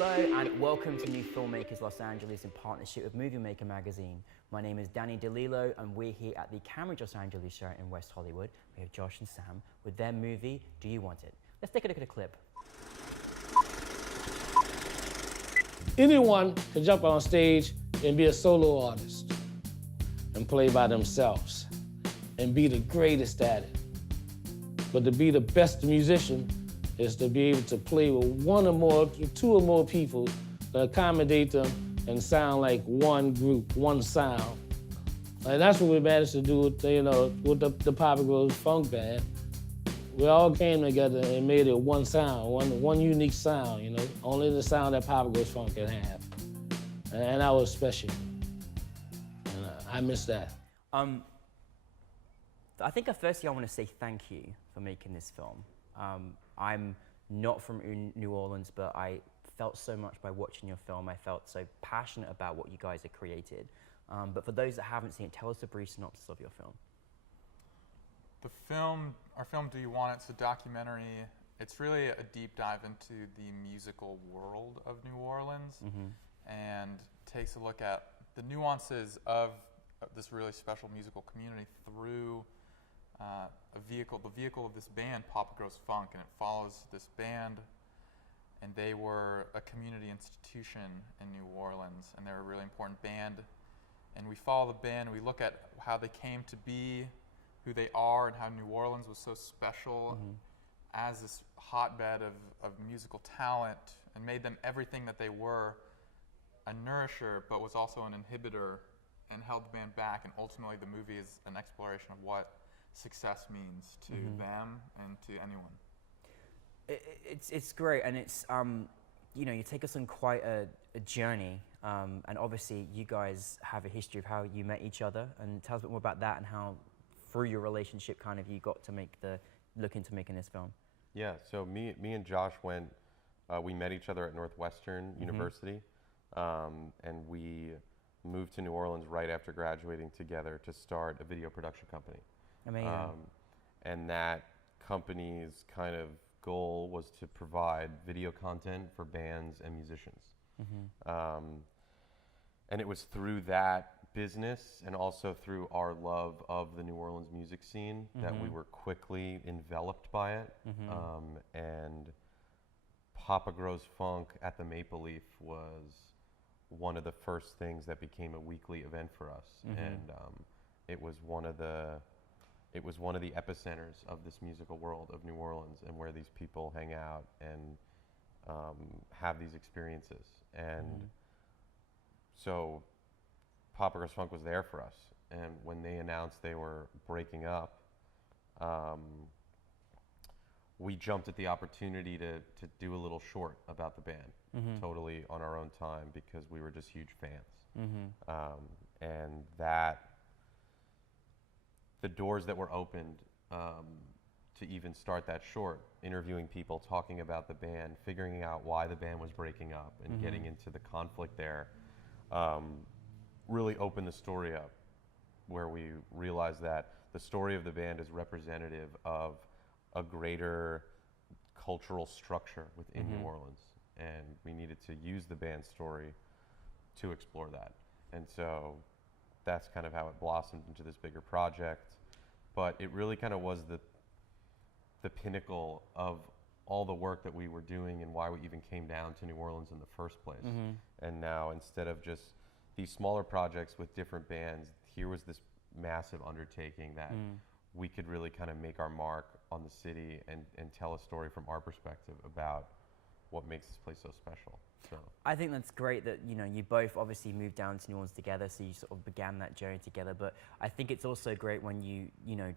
Hello and welcome to New Filmmakers Los Angeles in partnership with Movie Maker magazine. My name is Danny DeLillo and we're here at the Cambridge Los Angeles show in West Hollywood. We have Josh and Sam with their movie, Do You Want It? Let's take a look at a clip. Anyone can jump on stage and be a solo artist and play by themselves and be the greatest at it. But to be the best musician is to be able to play with two or more people to accommodate them and sound like one group, one sound. And that's what we managed to do with, with the Papa Grows Funk Band. We all came together and made it one sound, one unique sound, only the sound that Papa Grows Funk can have. And that was special. And I miss that. I think firstly I want to say thank you for making this film. I'm not from New Orleans, but I felt so much by watching your film. I felt so passionate about what you guys have created. But for those that haven't seen it, tell us a brief synopsis of your film. Our film, Do You Want It? It's a documentary. It's really a deep dive into the musical world of New Orleans and takes a look at the nuances of this really special musical community through the vehicle of this band, Papa Grows Funk, and it follows this band, and they were a community institution in New Orleans, and they're a really important band, and we follow the band, and we look at how they came to be, who they are, and how New Orleans was so special as this hotbed of musical talent, and made them everything that they were, a nourisher, but was also an inhibitor, and held the band back, and ultimately the movie is an exploration of what success means to them and to anyone. It's great, and it's you take us on quite a journey, and obviously you guys have a history of how you met each other, and tell us a bit more about that and how through your relationship kind of you got to look into making this film. Yeah, so me and Josh we met each other at Northwestern University, and we moved to New Orleans right after graduating together to start a video production company. Amazing. And that company's kind of goal was to provide video content for bands and musicians. And it was through that business and also through our love of the New Orleans music scene that we were quickly enveloped by it. And Papa Grows Funk at the Maple Leaf was one of the first things that became a weekly event for us. And it was one of the epicenters of this musical world of New Orleans and where these people hang out and have these experiences. And so Papa Grows Funk was there for us. And when they announced they were breaking up, we jumped at the opportunity to do a little short about the band, totally on our own time, because we were just huge fans. And the doors that were opened to even start that short, interviewing people, talking about the band, figuring out why the band was breaking up, and getting into the conflict there, really opened the story up, where we realized that the story of the band is representative of a greater cultural structure within New Orleans, and we needed to use the band story to explore that. And so that's kind of how it blossomed into this bigger project. But it really kind of was the pinnacle of all the work that we were doing and why we even came down to New Orleans in the first place. And now, instead of just these smaller projects with different bands, here was this massive undertaking that we could really kind of make our mark on the city and tell a story from our perspective about what makes this place so special. So I think that's great that you both obviously moved down to New Orleans together, so you sort of began that journey together. But I think it's also great when you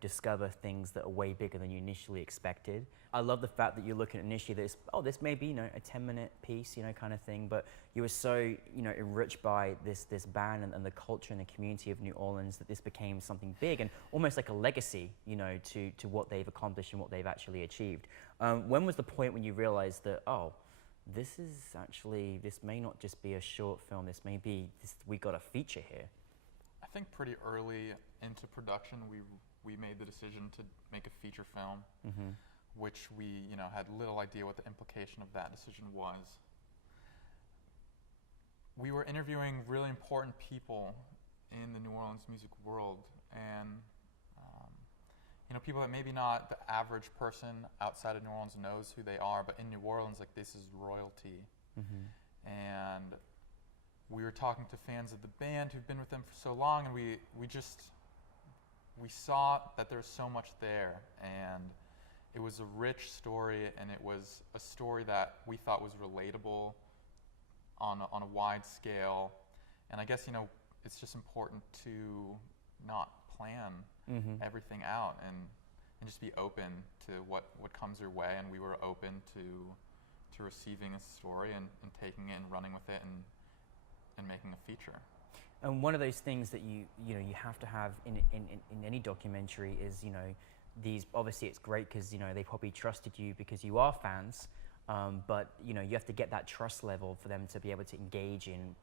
discover things that are way bigger than you initially expected. I love the fact that you're looking at initially this may be a 10-minute piece, kind of thing, but you were so enriched by this band and the culture and the community of New Orleans that this became something big and almost like a legacy, to what they've accomplished and what they've actually achieved. When was the point when you realized that this may not just be a short film, we got a feature here? I think pretty early into production, we made the decision to make a feature film, which we had little idea what the implication of that decision was. we were interviewing really important people in the New Orleans music world, and people that maybe not the average person outside of New Orleans knows who they are, but in New Orleans, like, this is royalty. And we were talking to fans of the band who've been with them for so long, and we saw that there's so much there, and it was a rich story, and it was a story that we thought was relatable on a wide scale. And I guess, it's just important to not plan everything out and just be open to what comes your way. And we were open to receiving a story and taking it and running with it and making a feature. And one of those things that you have to have in any documentary is, these, obviously it's great because, they probably trusted you because you are fans, but, you have to get that trust level for them to be able to engage in,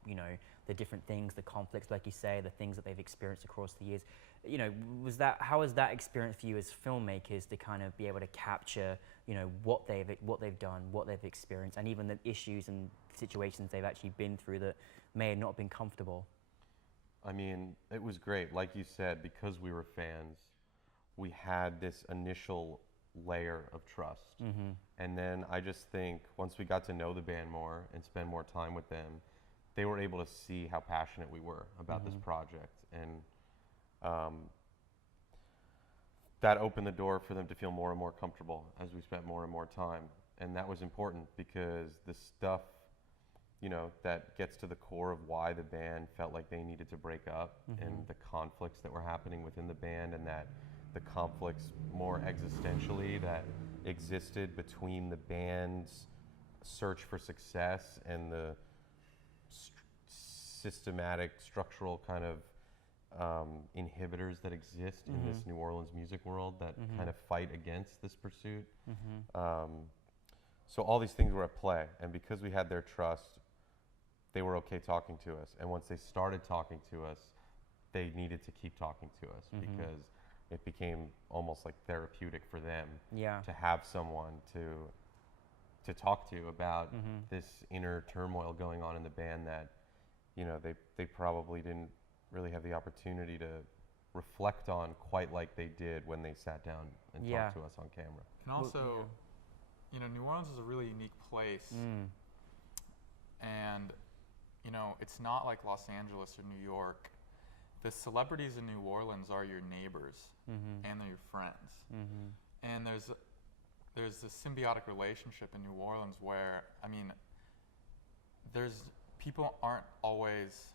the different things, the conflicts, like you say, the things that they've experienced across the years. How was that experience for you as filmmakers to kind of be able to capture, what they've done, what they've experienced, and even the issues and situations they've actually been through that may have not been comfortable? I mean, it was great. Like you said, because we were fans, we had this initial layer of trust. And then I just think once we got to know the band more and spend more time with them, they were able to see how passionate we were about this project. And that opened the door for them to feel more and more comfortable as we spent more and more time. And that was important because the stuff, that gets to the core of why the band felt like they needed to break up, and the conflicts that were happening within the band, and that the conflicts more existentially that existed between the band's search for success and the systematic structural kind of inhibitors that exist in this New Orleans music world that kind of fight against this pursuit. So all these things were at play, and because we had their trust, they were okay talking to us. And once they started talking to us, they needed to keep talking to us because it became almost like therapeutic for them to have someone to talk to about this inner turmoil going on in the band that, they probably didn't really have the opportunity to reflect on quite like they did when they sat down and talked to us on camera. And also, New Orleans is a really unique place. And, it's not like Los Angeles or New York. The celebrities in New Orleans are your neighbors and they're your friends. And there's this symbiotic relationship in New Orleans where, people aren't always,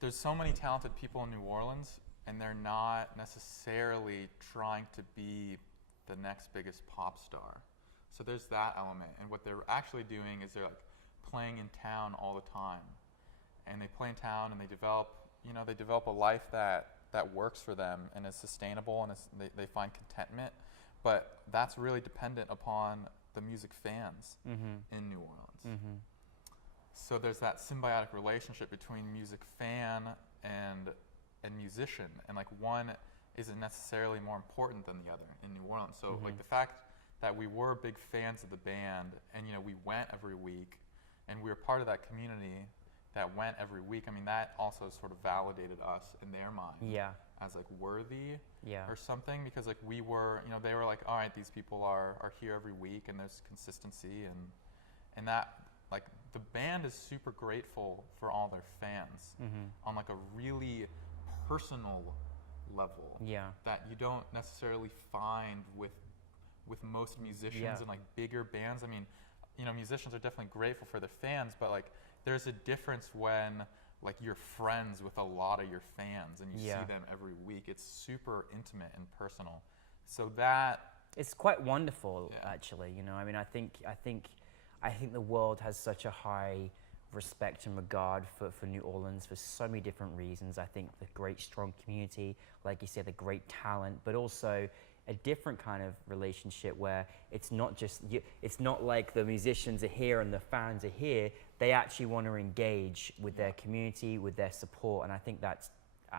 there's so many talented people in New Orleans, and they're not necessarily trying to be the next biggest pop star. So there's that element, and what they're actually doing is they're like playing in town all the time, and they play in town and they develop a life that works for them and is sustainable, and they find contentment. But that's really dependent upon the music fans in New Orleans. So there's that symbiotic relationship between music fan and musician, and like one isn't necessarily more important than the other in New Orleans. So like the fact that we were big fans of the band, and we went every week, and we were part of that community that went every week, that also sort of validated us in their mind as like worthy or something, because like we were, they were like, all right, these people are here every week, and there's consistency, and that, like, the band is super grateful for all their fans on like a really personal level that you don't necessarily find with most musicians and like bigger bands. Musicians are definitely grateful for their fans, but like there's a difference when like you're friends with a lot of your fans and you see them every week. It's super intimate and personal. So that it's quite wonderful, actually. I think the world has such a high respect and regard for New Orleans for so many different reasons. I think the great, strong community, like you said, the great talent, but also a different kind of relationship where it's not just it's not like the musicians are here and the fans are here. They actually want to engage with their community, with their support, and I think that's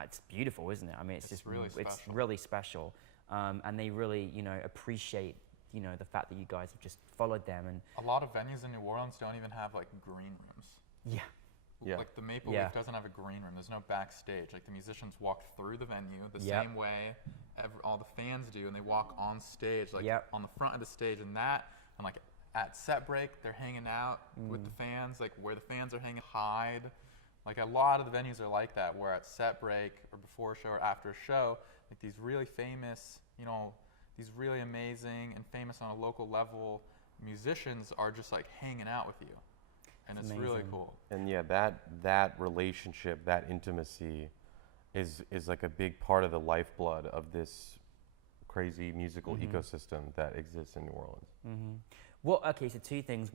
it's beautiful, isn't it? It's just really special. It's really special, and they really appreciate you know, the fact that you guys have just followed them and A lot of venues in New Orleans don't even have like green rooms. yeah. Yeah. Like the Maple Yeah. Leaf doesn't have a green room. There's no backstage. Like the musicians walk through the venue the Yep. same way all the fans do, and they walk on stage, like Yep. on the front of the stage. And like at set break, they're hanging out with the fans, like where the fans are hanging, hide. Like a lot of the venues are like that, where at set break or before a show or after a show, like these really famous, you know, these really amazing and famous on a local level musicians are just like hanging out with you. And it's really amazing. cool. And yeah, that relationship, that intimacy, is like a big part of the lifeblood of this crazy musical ecosystem that exists in New Orleans. Okay, so two things.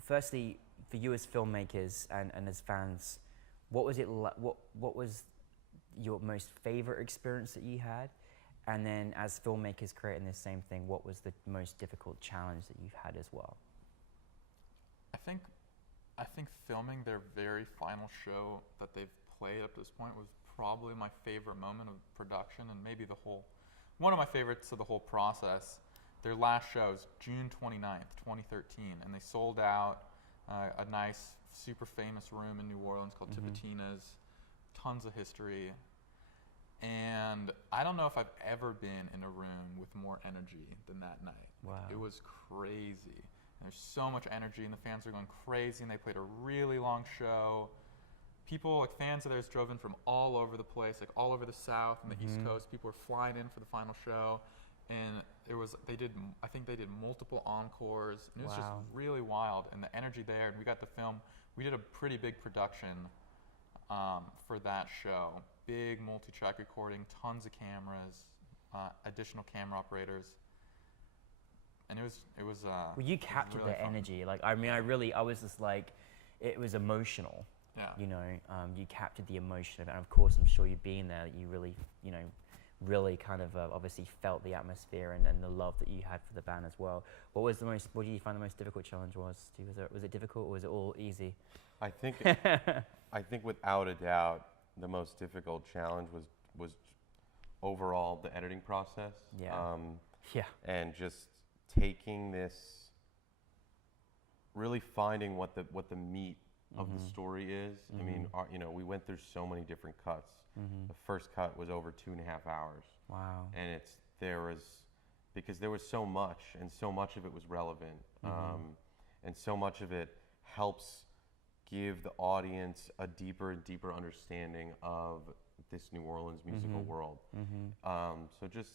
Firstly, for you as filmmakers and as fans, what was it like? What was your most favorite experience that you had? And then as filmmakers creating this same thing, what was the most difficult challenge that you've had as well? I think filming their very final show that they've played up to this point was probably my favorite moment of production, and maybe one of my favorites of the whole process. Their last show is June 29th, 2013, and they sold out a nice, super famous room in New Orleans called Tipitina's. Tons of history. And I don't know if I've ever been in a room with more energy than that night. Wow. It was crazy. There's so much energy, and the fans are going crazy, and they played a really long show. People, like fans of theirs, drove in from all over the place, like all over the South and the East Coast. People were flying in for the final show, and I think they did multiple encores, and it was just Wow. really wild, and the energy there, and we got to film. We did a pretty big production for that show. Big multi-track recording, tons of cameras, additional camera operators. And it was Well, you captured really the fun. energy. Like, I mean, I was just like, it was emotional. Yeah. You know, you captured the emotion of it. And of course, I'm sure you being there, you really, you know, really kind of obviously felt the atmosphere and the love that you had for the band as well. What do you find the most difficult challenge was? Was it difficult or was it all easy? I think without a doubt, the most difficult challenge was overall the editing process. Yeah. Yeah. And just taking this, really finding what the meat of the story is. I mean, you know, we went through so many different cuts. The first cut was over 2.5 hours. Wow. And because there was so much, and so much of it was relevant, and so much of it helps give the audience a deeper and deeper understanding of this New Orleans musical world. So just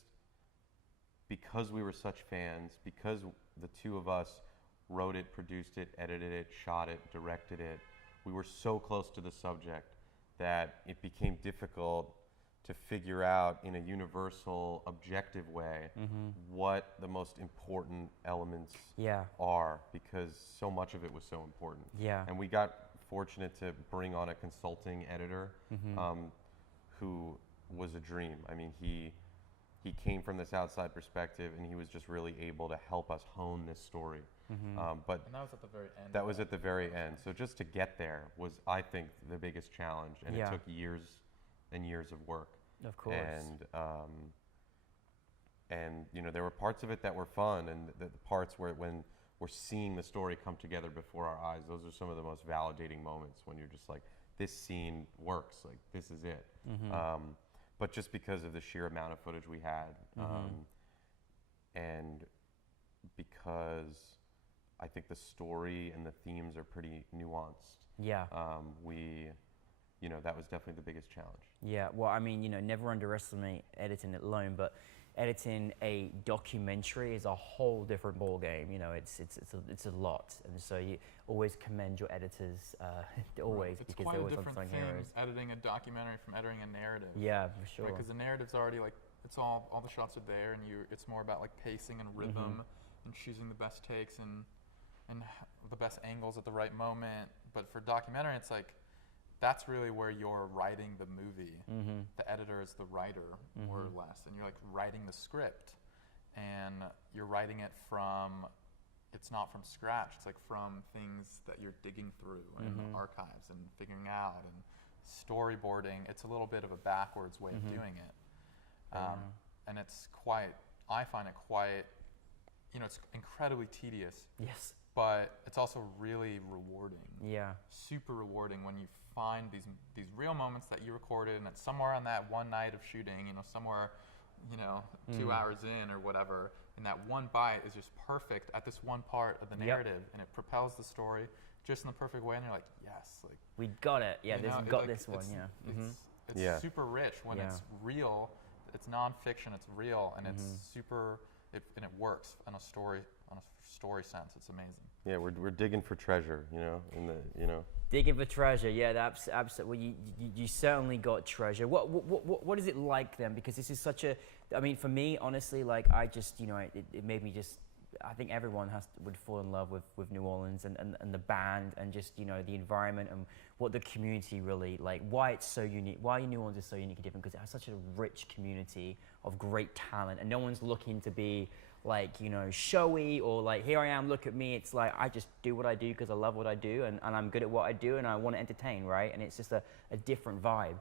because we were such fans, because the two of us wrote it, produced it, edited it, shot it, directed it, we were so close to the subject that it became difficult to figure out in a universal, objective way what the most important elements Yeah. are, because so much of it was so important. Yeah. And we got fortunate to bring on a consulting editor who was a dream. I mean, he came from this outside perspective, and he was just really able to help us hone this story. But And that was at the very end. that was at the very end. So just to get there was, I think, the biggest challenge, and Yeah. it took years and years of work. Of course. And you know, there were parts of it that were fun, and the parts where when we're seeing the story come together before our eyes, those are some of the most validating moments, when you're just like, this scene works, like this is it. But just because of the sheer amount of footage we had, and because I think the story and the themes are pretty nuanced, Yeah. you know, that was definitely the biggest challenge. Yeah, well, I mean, you know, never underestimate editing alone, but editing a documentary is a whole different ball game. You know, it's a lot, and so you always commend your editors, always, It's because quite they're a always different unsung thing, heroes. editing a documentary from editing a narrative. Yeah, for sure. Because the narrative's already like, it's all the shots are there, and it's more about like pacing and rhythm and choosing the best takes and the best angles at the right moment. But for documentary, it's like, that's really where you're writing the movie. The editor is the writer, more or less, and you're like writing the script, and you're writing it it's not from scratch, it's like from things that you're digging through in archives and figuring out and storyboarding. It's a little bit of a backwards way of doing it. And I find it quite it's incredibly tedious, Yes. but it's also really rewarding. Yeah. Super rewarding when you find these real moments that you recorded, and it's somewhere on that one night of shooting, somewhere, 2 hours in or whatever, and that one bite is just perfect at this one part of the narrative, and it propels the story just in the perfect way, and you're like, yes, like We got it. Yeah, got this one. It's super rich when it's real. It's nonfiction. It's real, and it's super. And it works on a story sense. It's amazing. Yeah, we're digging for treasure, Digging for treasure. Yeah, that's absolutely. You certainly got treasure. What is it like then? Because this is such a. I mean, for me, honestly, like I just, it made me just. I think everyone would fall in love with New Orleans and the band and just the environment and what the community really like. Why it's so unique. Why New Orleans is so unique and different, because it has such a rich community of great talent, and no one's looking to be like showy or like, here I am, look at me. It's like I just do what I do because I love what I do, and I'm good at what I do, and I want to entertain, right? And it's just a different vibe.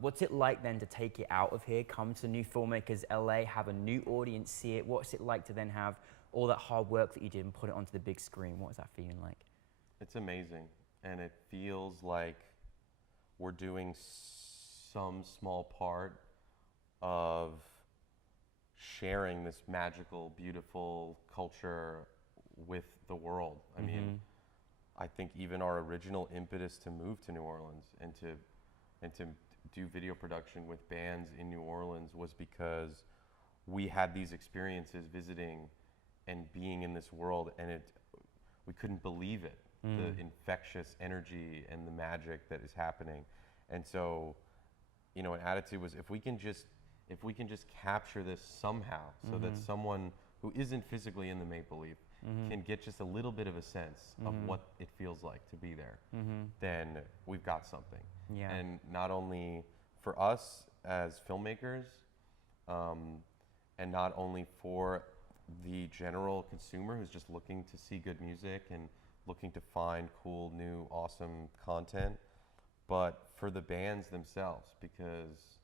What's it like then to take it out of here, come to New Filmmakers LA, have a new audience see it? What's it like to then have all that hard work that you did and put it onto the big screen? What is that feeling like? It's amazing, and it feels like we're doing some small part of sharing this magical, beautiful culture with the world. I mean, I think even our original impetus to move to New Orleans and to do video production with bands in New Orleans was because we had these experiences visiting and being in this world, and we couldn't believe it, the infectious energy and the magic that is happening. And so, an attitude was, if we can just capture this somehow, so that someone who isn't physically in the Maple Leaf can get just a little bit of a sense of what it feels like to be there, then we've got something. Yeah. And not only for us as filmmakers, and not only for the general consumer who's just looking to see good music and looking to find cool, new, awesome content, but for the bands themselves, because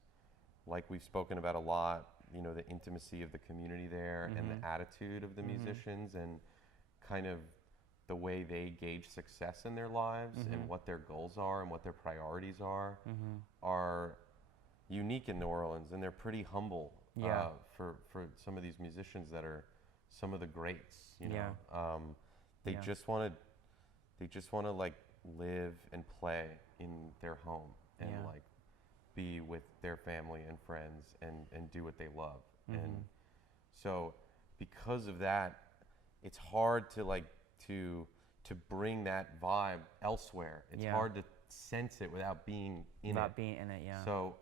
like we've spoken about a lot, the intimacy of the community there and the attitude of the musicians and kind of the way they gauge success in their lives and what their goals are and what their priorities are unique in New Orleans, and they're pretty humble. For some of these musicians that are some of the greats, they just want to like live and play in their home and like be with their family and friends and do what they love. And so because of that, it's hard to like to bring that vibe elsewhere. It's hard to sense it without being in it. So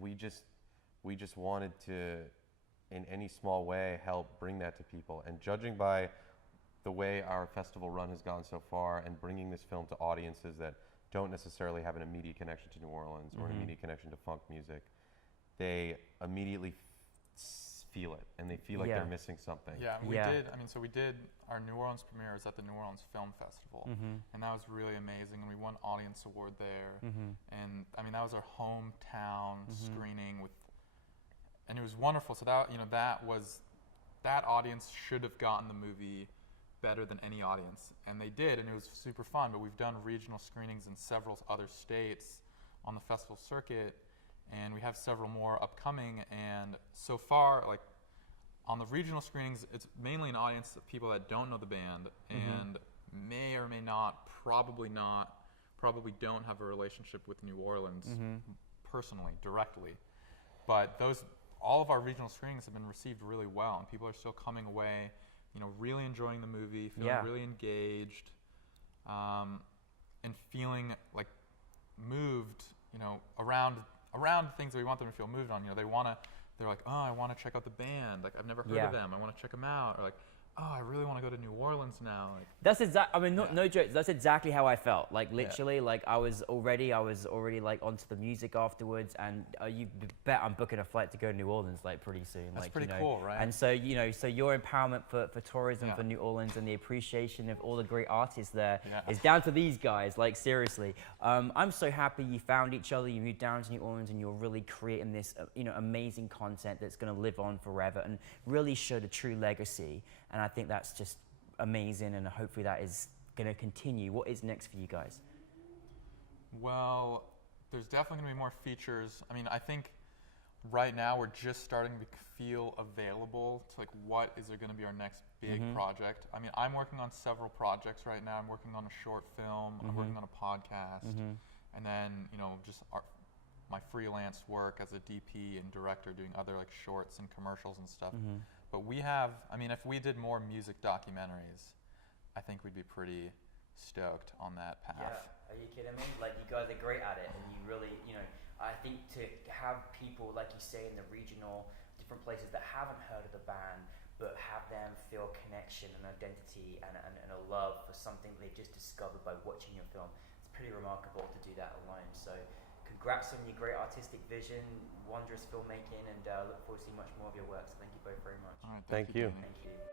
we just wanted to, in any small way, help bring that to people. And judging by the way our festival run has gone so far, and bringing this film to audiences that don't necessarily have an immediate connection to New Orleans or an immediate connection to funk music, they immediately feel it, and they feel like they're missing something. Yeah, we did. I mean, so we did our New Orleans premieres at the New Orleans Film Festival, and that was really amazing. And we won Audience Award there. And I mean, that was our hometown screening and it was wonderful. So that that audience should have gotten the movie better than any audience, and they did, and it was super fun. But we've done regional screenings in several other states on the festival circuit, and we have several more upcoming. And so far, like on the regional screenings, it's mainly an audience of people that don't know the band and may or may not, probably don't have a relationship with New Orleans personally, directly. But all of our regional screenings have been received really well, and people are still coming away, really enjoying the movie, feeling really engaged, and feeling like moved, around things that we want them to feel moved on. They're like, oh, I want to check out the band. Like, I've never heard of them. I want to check them out. Or like, oh, I really want to go to New Orleans now. Like, that's exactly. I mean, no jokes. That's exactly how I felt. Like literally, like I was already like onto the music afterwards, and you bet I'm booking a flight to go to New Orleans like pretty soon. That's like, pretty cool, right? And so so your empowerment for tourism for New Orleans and the appreciation of all the great artists there is down to these guys. Like seriously, I'm so happy you found each other. You moved down to New Orleans, and you're really creating this amazing content that's going to live on forever and really show the true legacy. And I think that's just amazing, and hopefully that is going to continue. What is next for you guys? Well, there's definitely going to be more features. I mean, I think right now we're just starting to feel available to like what is going to be our next big project. I mean, I'm working on several projects right now. I'm working on a short film. I'm working on a podcast, and then just my freelance work as a DP and director, doing other like shorts and commercials and stuff. But we have, I mean, if we did more music documentaries, I think we'd be pretty stoked on that path. Yeah, are you kidding me? Like, you guys are great at it, and you really, I think to have people, like you say, in the regional, different places that haven't heard of the band, but have them feel connection and identity and a love for something they've just discovered by watching your film, it's pretty remarkable to do that alone. So congrats on your great artistic vision, wondrous filmmaking, and look forward to seeing much more of your work. So thank you both very much. All right, Thank you. Danny. Thank you.